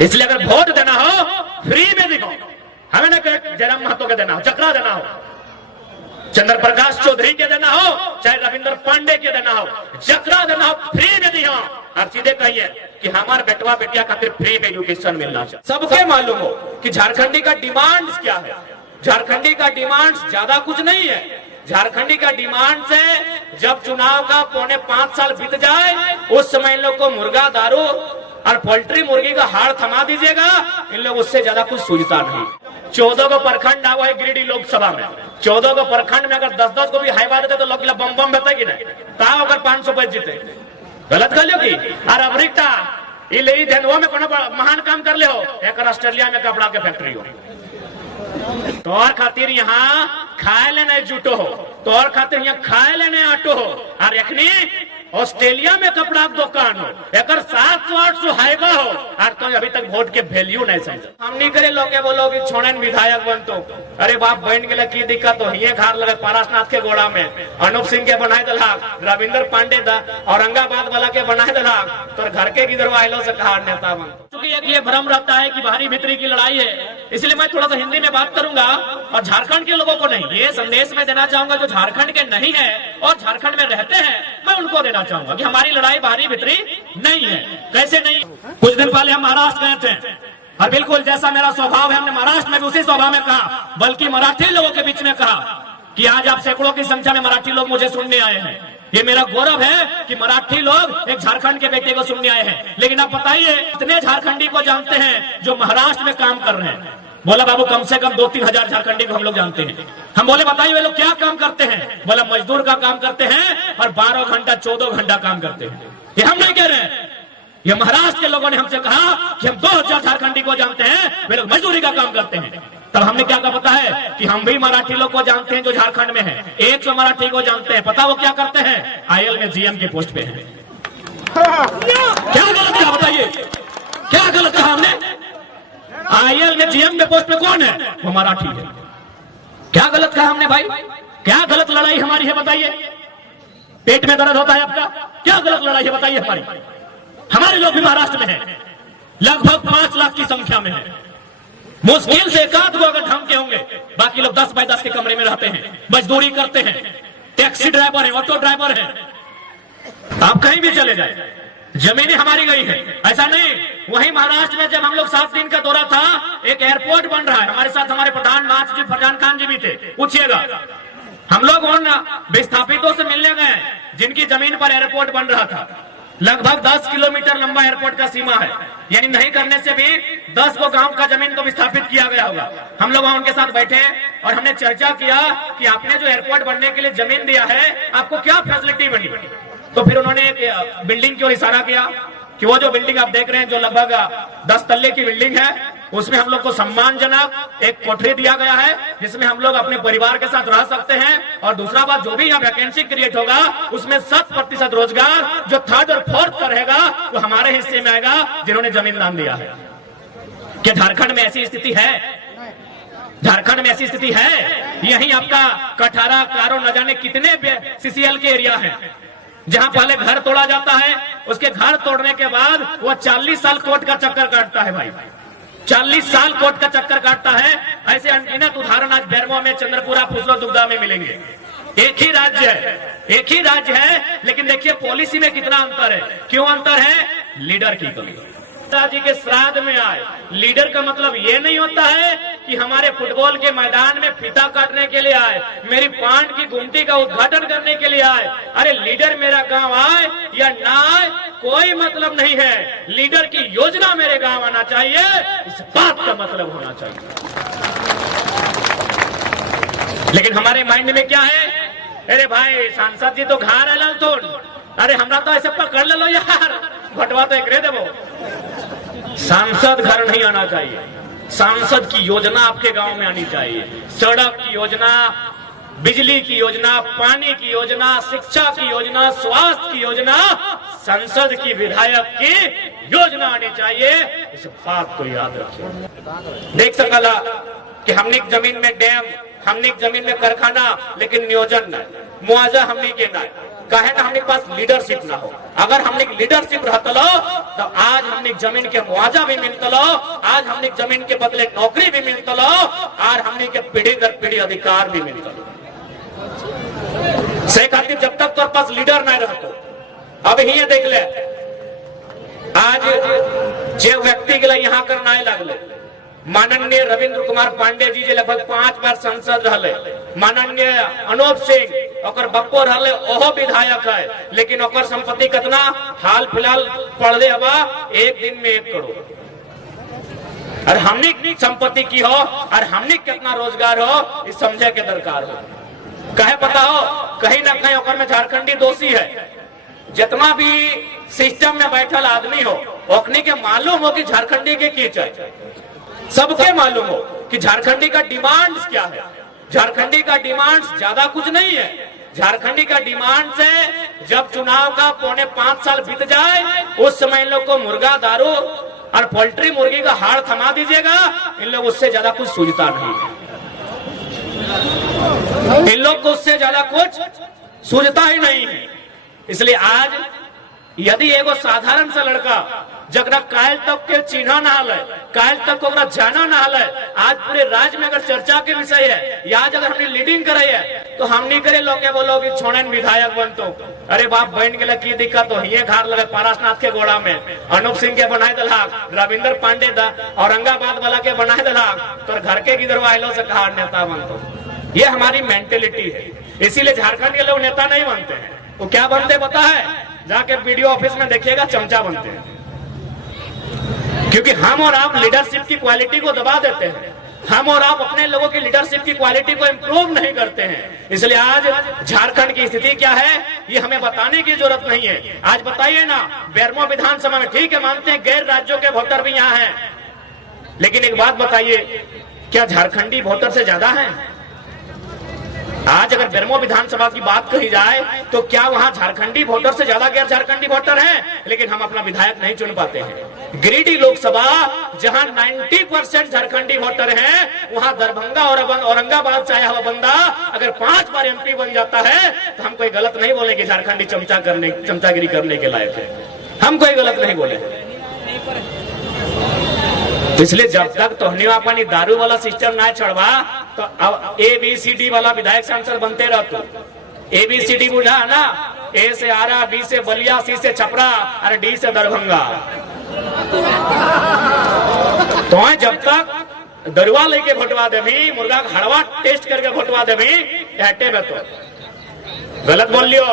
इसलिए अगर वोट देना हो फ्री में दिखो, हमें ना जयराम महतो के देना हो, चक्रा देना हो, चंद्र प्रकाश चौधरी के देना हो, चाहे रविंद्र पांडे के देना हो, चक्रा देना हो, फ्री में दिया और सीधे कहिए कि हमारे बेटवा बेटिया खातिर फ्री में एजुकेशन मिलना चाहिए। सबके मालूम हो कि झारखंडी का डिमांड क्या है। झारखंडी का डिमांड ज्यादा कुछ नहीं है। झारखंडी का डिमांड से जब चुनाव का 4.5 साल बीत जाए उस समय इन लोग को मुर्गा दारू और पोल्ट्री मुर्गी का हाड़ थमा दीजिएगा, इन लोग उससे ज्यादा कुछ सूझता नहीं। 14 को प्रखंड हुआ है गिरिडीह लोकसभा में। 14 को प्रखंड में अगर 10-10 को भी हाईवा देते तो लोग बम बम बेते कि नहीं, ताव अगर 500 पे जीते गलत कर लो की। और अमरीका धनवा में कोनो महान काम कर ले हो, एक ऑस्ट्रेलिया में कपड़ा के फैक्ट्री हो, तो और खातिर यहाँ खाए लेने जुटो हो, तो और खातिर यहाँ खाए लेने आटो हो, और एखनी ऑस्ट्रेलिया में कपड़ा का दुकान हो, एक 700-800 हाईवा हो, और तो अभी तक वोट के वैल्यू नहीं समझे। हम नहीं करे लोग बोलो कि छोड़न विधायक बन तो अरे बाप बन गए की दिक्कत हो, ये घर लगे पारसनाथ के गोड़ा में अनूप सिंह के बनाए दलाक, रविंद्र पांडे औरंगाबाद वाला के बनाए दलाक, तो घर के गिरवाइलो से कहा नेता बन। क्योंकि एक ये भ्रम रहता है कि बाहरी भीतरी की लड़ाई है, इसलिए मैं थोड़ा सा हिंदी में बात करूंगा और झारखंड के लोगों को नहीं, ये संदेश मैं देना चाहूंगा जो झारखंड के नहीं है और झारखंड में रहते हैं, मैं उनको देना चाहूंगा कि हमारी लड़ाई बाहरी भीतरी नहीं है। कैसे नहीं? कुछ दिन पहले हम महाराष्ट्र गए थे और बिल्कुल जैसा मेरा स्वभाव है, हमने महाराष्ट्र में भी उसी स्वभाव में कहा, बल्कि मराठी लोगों के बीच में कहा कि आज आप सैकड़ों की संख्या में मराठी लोग मुझे सुनने आए हैं। ये मेरा गौरव है कि मराठी लोग एक झारखंड के बेटे को सुनने आए हैं। लेकिन आप बताइए कितने झारखंडी को जानते हैं जो महाराष्ट्र में काम कर रहे हैं? बोला बाबू कम से कम 2-3 हजार झारखंडी को हम लोग जानते हैं। हम बोले बताइए वे लोग क्या काम करते हैं? बोला मजदूर का काम करते हैं और 12 घंटा 14 घंटा काम करते हैं। ये हम नहीं कह रहे हैं, ये महाराष्ट्र के लोगों ने हमसे कहा कि हम 2000 झारखंडी को जानते हैं, वे लोग मजदूरी का काम करते हैं। तब हमने क्या कहा पता है कि हम भी मराठी लोग को जानते हैं जो झारखंड में है, 100 मराठी को जानते हैं। पता वो क्या करते हैं? आईएल में जीएम के पोस्ट पे है। क्या गलत कहा बताइए, क्या गलत कहा हमने? आईएल में जीएम के पोस्ट पे कौन है? वो मराठी है। क्या गलत कहा हमने भाई? क्या गलत लड़ाई हमारी है बताइए? पेट में दर्द होता है आपका, क्या गलत लड़ाई है बताइए हमारी? हमारे लोग भी महाराष्ट्र में है, लगभग 5 लाख की संख्या में है। मुश्किल से एकाध को अगर ढंग के होंगे, बाकी लोग 10 बाय 10 के कमरे में रहते हैं, मजदूरी करते हैं, टैक्सी ड्राइवर है, ऑटो ड्राइवर है। आप कहीं भी चले जाए, जमीनें हमारी गई है, ऐसा नहीं। वहीं महाराष्ट्र में जब हम लोग 7 दिन का दौरा था, एक एयरपोर्ट बन रहा है, हमारे साथ हमारे प्रधानमंत्री जी फरजान खान जी भी थे, पूछिएगा। हम लोग उन विस्थापितों से मिलने गए जिनकी जमीन पर एयरपोर्ट बन रहा था। लगभग 10 किलोमीटर लंबा एयरपोर्ट का सीमा है, यानी नहीं करने से भी 10 को गांव का जमीन को विस्थापित किया गया होगा। हम लोग उनके साथ बैठे और हमने चर्चा किया कि आपने जो एयरपोर्ट बनने के लिए जमीन दिया है, आपको क्या फैसिलिटी बनी? तो फिर उन्होंने एक बिल्डिंग की ओर इशारा किया कि वो जो बिल्डिंग आप देख रहे हैं, जो लगभग 10 तल्ले की बिल्डिंग है, उसमें हम लोग को सम्मानजनक एक कोठरी दिया गया है जिसमें हम लोग अपने परिवार के साथ रह सकते हैं। और दूसरा बात, जो भी यहाँ वैकेंसी क्रिएट होगा उसमें 100% रोजगार जो 3rd और 4th का रहेगा वो हमारे हिस्से में आएगा, जिन्होंने जमीन दान दिया है। क्या झारखंड में ऐसी स्थिति है? झारखंड में ऐसी स्थिति है? यही आपका कठारा, कारो, न जाने कितने सीसीएल के एरिया है जहां पहले घर तोड़ा जाता है, उसके घर तोड़ने के बाद वो 40 साल कोर्ट का चक्कर काटता है भाई, 40 साल कोर्ट का चक्कर काटता है। ऐसे अनगिनत उदाहरण आज बेरमो में, चंद्रपुरा, फुसलो, दुग्धा में मिलेंगे। एक ही राज्य है, एक ही राज्य है, लेकिन देखिए पॉलिसी में कितना अंतर है। क्यों अंतर है? लीडर की कमी। पिताजी के श्राद्ध में आए, लीडर का मतलब ये नहीं होता है कि हमारे फुटबॉल के मैदान में फीता काटने के लिए आए, मेरी पांड की गुमटी का उद्घाटन करने के लिए आए। अरे लीडर मेरा गांव आए या ना आए कोई मतलब नहीं है, लीडर की योजना मेरे गांव आना चाहिए, इस बात का मतलब होना चाहिए। लेकिन हमारे माइंड में क्या है? अरे भाई सांसद जी तो घर आल तो, अरे हमरा तो ऐसे पकड़ लो यार, घटवा तो एक रे देवो। सांसद घर नहीं आना चाहिए, सांसद की योजना आपके गांव में आनी चाहिए। सड़क की योजना, बिजली की योजना, पानी की योजना, शिक्षा की योजना, स्वास्थ्य की योजना, संसद की विधायक की योजना आनी चाहिए। इस बात को याद रखिए। देख सकला कि हमने जमीन में डैम, हमने जमीन में कारखाना, लेकिन नियोजन न, मुआवजा हमने के ना। कहे ना हमने पास लीडरशिप ना हो। अगर हमने लीडरशिप रहता लो तो आज हमने जमीन के मुआवजा भी मिलता लो, आज हमने जमीन के बदले नौकरी भी मिलता लो, और हमने के पीढ़ी दर पीढ़ी अधिकार भी मिलता लो। से खातिर जब तक तोर पास लीडर नहीं रहतो, अब ही देख ले आज जे व्यक्ति के लिए यहाँ कर नहीं लगले, माननीय रविंद्र कुमार पांडे जी जे लगभग 5 बार सांसद रहले, माननीय अनूप सिंह और बप्पो रहले ओहो विधायक है, लेकिन ओकर संपत्ति कितना हाल फिलहाल पढ़ले हवा 1 दिन में 1 करोड़। और हमने संपत्ति की हो और हमने कितना रोजगार हो इस समझे के दरकार हो। कहे पता हो कहीं ना कहीं ओकर में झारखंडी दोषी है। जितना भी सिस्टम में बैठल आदमी हो ओखनी के मालूम हो कि झारखंडी के की चाहिए, सबके मालूम हो कि झारखंडी का डिमांड्स क्या है। झारखंडी का डिमांड्स ज्यादा कुछ नहीं है। झारखंडी का डिमांड से जब चुनाव का 4.5 साल बीत जाए उस समय इन लोग को मुर्गा दारू और पोल्ट्री मुर्गी का हाड़ थमा दीजिएगा, इन लोग उससे ज्यादा कुछ सूझता नहीं है। इन लोग को उससे ज्यादा कुछ सूझता ही नहीं है। इसलिए आज यदि एगो साधारण सा लड़का जगरा कायल तक के चिन्ह ना हल, कायल तक ओकरा जाना ना हल, आज पूरे राज्य में अगर चर्चा के विषय है या आज अगर हमने लीडिंग करे है तो हम नहीं करे लोग के बोलो कि छोड़न विधायक बनतो। अरे बाप बहन के लिए की दिक्कत हो, हिये घर लगे पारसनाथ के गोड़ा में अनूप सिंह के बनाए दलाक, रविंद्र पांडे औरंगाबाद वाला के बनाए दलाक, तो घर के गिरवाइलो से कहा नेता बनतो। ये हमारी मेंटेलिटी है। इसीलिए झारखंड के लोग नेता नहीं बनते हैं। वो क्या बनते पता है? जाके वीडियो ऑफिस में देखिएगा, चमचा बनते हैं। क्योंकि हम और आप लीडरशिप की क्वालिटी को दबा देते हैं। हम और आप अपने लोगों की लीडरशिप की क्वालिटी को इंप्रूव नहीं करते हैं। इसलिए आज झारखंड की स्थिति क्या है ये हमें बताने की जरूरत नहीं है। आज बताइए ना, बेरमो विधानसभा में ठीक है मानते हैं गैर राज्यों के वोटर भी यहाँ हैं, लेकिन एक बात बताइए, क्या झारखंडी वोटर से ज्यादा है? आज अगर बेरमो विधानसभा की बात कही जाए तो क्या वहां झारखंडी वोटर से ज्यादा गैर झारखंडी वोटर हैं? लेकिन हम अपना विधायक नहीं चुन पाते हैं। गिरिडीह लोकसभा जहां 90% झारखंडी वोटर हैं, वहां दरभंगा और औरंगाबाद से आया हुआ बंदा अगर 5 बार MP बन जाता है तो हम कोई गलत नहीं बोले कि झारखंडी चमचागिरी करने के लायक है। हम कोई गलत नहीं बोले। इसलिए जब तक तोहनी अपनी दारू वाला सिस्टम ना छोड़वा तो अब ABCD वाला विधायक सांसद बनते रहतो। ABCD बुझा ना, A से आरा, B से बलिया, C से छपरा और D से दरभंगा। तो जब तक दरुआ लेके भोटवा देवी, मुर्गा का हड़वा टेस्ट करके भोटवा देवी, हटे में तो गलत बोल लियो।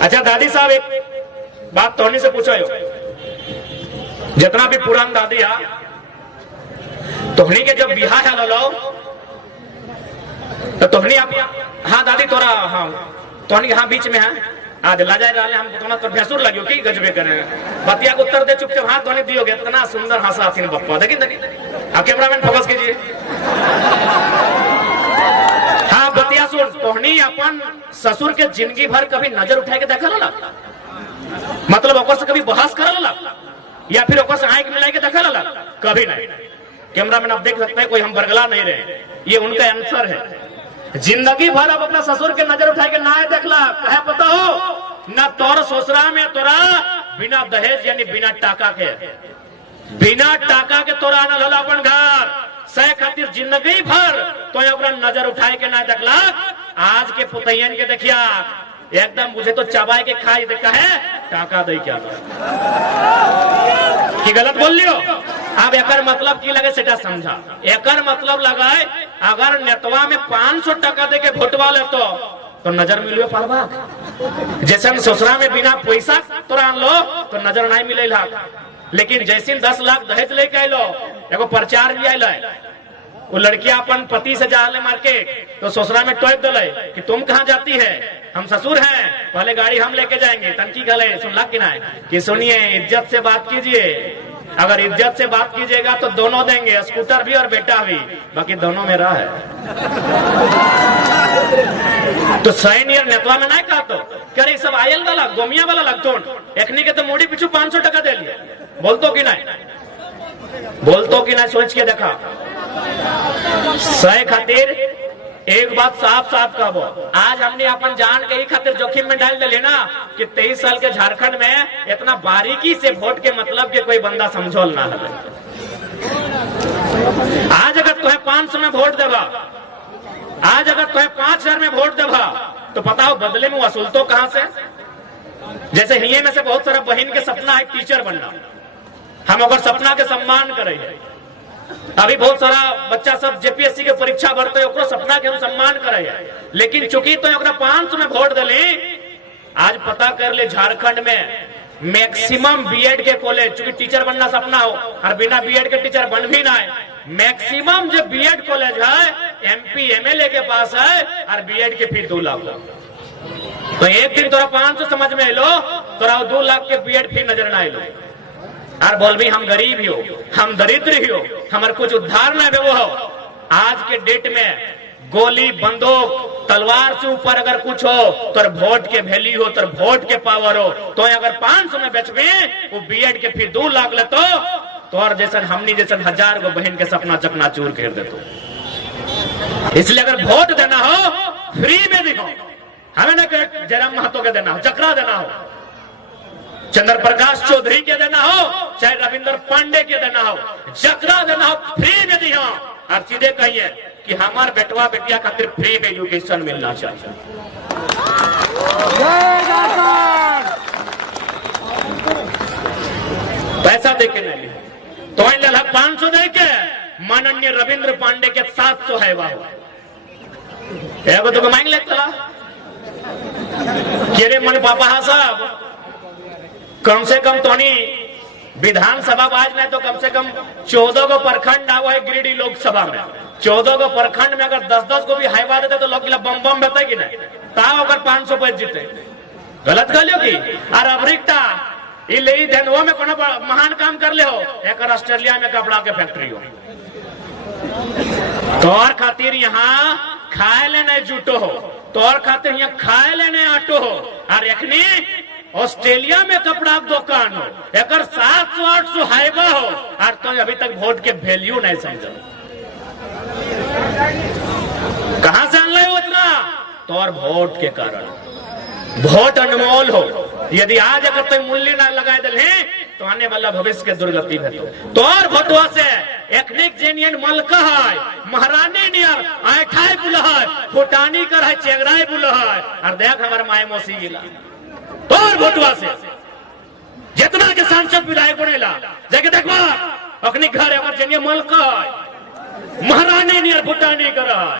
अच्छा दादी साहब एक बात तोहनी से पूछो, जितना भी पुरान दादी है तोहनी के जब बिहार है लो तो तोहनी आप, हाँ दादी तोरा, हाँ तोहनी हाँ बीच में है आज लाजा रहा हम तो तो भैंसुर लगियो की गजबे करे बतिया को उत्तर दे चुपचाप हाथ तोहनी दियोगे। इतना सुंदर हंसा थी बप्पा, देखिए आप कैमरामैन फोकस कीजिए। हाँ बतिया सुन, तोहनी अपन ससुर के जिंदगी भर कभी नजर उठा के देखा ला, मतलब ओकर से कभी बहस कर ला या फिर ओकर से आंख मिला के देखा ला? कभी नहीं। कैमरामैन आप देख सकते हैं, कोई हम बरगला नहीं रहे, ये उनका आंसर है। जिंदगी भर अब अपना ससुर के नजर उठा के ना देखला, कहे पता हो ना तोर ससुरा में तोरा बिना दहेज यानी बिना टाका के तोरा आना लला अपन घर सह खातिर जिंदगी भर तो अपना नजर उठाए के ना देखला। आज के पुतैयन के देखिया एकदम मुझे तो चबाए के खाई देखा है टाका दे क्या कि गलत बोल लियो। अब एकर मतलब की लगे सेटा समझा। एकर मतलब लगाए अगर नेतवा में 500 टका दे के भोटवा ले तो नजर मिलियो पारबा, जैसे हम ससुरा में बिना पैसा तोरा लो तो नजर नहीं मिले। लेकिन जैसे 10 लाख दहेज लेके आइलो, एगो प्रचार भी आयल, वो लड़कियां अपन पति से जाले मार्केट तो ससुरा में टोक दले कि तुम कहाँ जाती है, हम ससुर हैं, पहले गाड़ी हम लेके जाएंगे। तनकी गले सुनला कि ना कि सुनिए इज्जत से बात कीजिए, अगर इज्जत से बात कीजिएगा तो दोनों देंगे, स्कूटर भी और बेटा भी, बाकी दोनों मेरा है। तो सैनियर नेतवा में ना कहा तो करे सब आयल वाला गोमिया वाला लगतो एकनी के तो मोड़ी पीछू 500 टका दे लिए। बोलतो कि ना सोच के देखा। सह खातिर एक बात साफ साफ कहबो, आज हमने अपन जान के ही खातिर जोखिम में डाल दिले ना कि 23 साल के झारखंड में इतना बारीकी से वोट के मतलब के कोई बंदा समझौल ना है। आज अगर तुम्हें 500 में वोट देगा, आज अगर तुम्हें 5000 में वोट देगा, तो पता हो बदले में वसूल तो कहां से? जैसे हिये में से बहुत सारा बहन के सपना है टीचर बनना, हम अगर सपना के सम्मान करें। अभी बहुत सारा बच्चा सब जेपीएससी के परीक्षा भरते हैं, सपना के हम सम्मान करें। लेकिन चूंकि तो 500 में वोट दिले, आज पता कर ले झारखंड में मैक्सिमम बीएड के कॉलेज, चूंकि टीचर बनना सपना हो और बिना बीएड के टीचर बन भी ना है, मैक्सिमम जो बीएड कॉलेज है एमपी एमएलए के पास है और बीएड के फी 2 लाख। तो एक दिन तोरा 500 समझ में लो, तोरा 2 लाख के बीएड फी नजर ना आलो और बोल भी हम गरीब ही हो, हम दरिद्र ही हो, हमारे कुछ उद्धार न देवो हो। आज के डेट में गोली बंदूक तलवार से ऊपर अगर कुछ हो तो वोट के वैल्यू हो, तो वोट के पावर हो। तो अगर 500 में बेचबे वो बीएड के फी 2 लाख लेतो, तो और जैसा हमनी जैसा 1000 गो बहन के सपना चकनाचूर कर देतो। इसलिए अगर वोट देना हो फ्री में दिखो, हमें ना जयराम महतो के देना हो, चक्रा देना हो, चंद्र प्रकाश चौधरी के देना हो, चाहे रविंद्र पांडे के देना हो, चक्रा देना हो, फ्री में दिया। और सीधे कहिए कि हमारे बेटवा बेटिया खातिर फ्री में एजुकेशन मिलना चाहिए। पैसा देके नहीं तो 500 दे के माननीय रविंद्र पांडे के 700 है वाह एगो तो मांग ले चला केरे मन पापा साहब, कम से कम तोनी विधानसभा आज नहीं तो कम से कम 14 को प्रखंड आओ है गिरिडीह लोकसभा में, 14 को प्रखंड में अगर 10-10 को भी हाईवा देते तो लोग बम बम बेते कि नहीं, ताव अगर 500 पे जीते गलत गलियो की। और अफ्रीका इले धनवा में कोनो महान काम कर ले हो, एक ऑस्ट्रेलिया में कपड़ा के फैक्ट्री हो, तोर खातिर यहाँ खाए लेने जुटो हो, तोर खातिर यहाँ खाए लेने आटो हो, और एखनी ऑस्ट्रेलिया में कपड़ा दुकान हो, एक 700-800 हाईवा हो, और तो अभी तक वोट के वैल्यू नहीं समझो। कहां से आन उतना? तो और वोट के कारण। वोट अनमोल हो, यदि आज अगर तुम मूल्य ना लगा दिल है तो आने वाला भविष्य के दुर्गति है। तो और वोटवा से एथनिक जेनियन मलका है, महारानी नियर आठाई बुला है, फुटानी कर है, चेगराई बुला है, और देख हमारे माए मौसी गिला तो और वोटवा से जितना के सांसद विधायक बनेला जाके देखवा अपने घर है, जेनियन मलका है, महारानी नियर फुटानी कर है।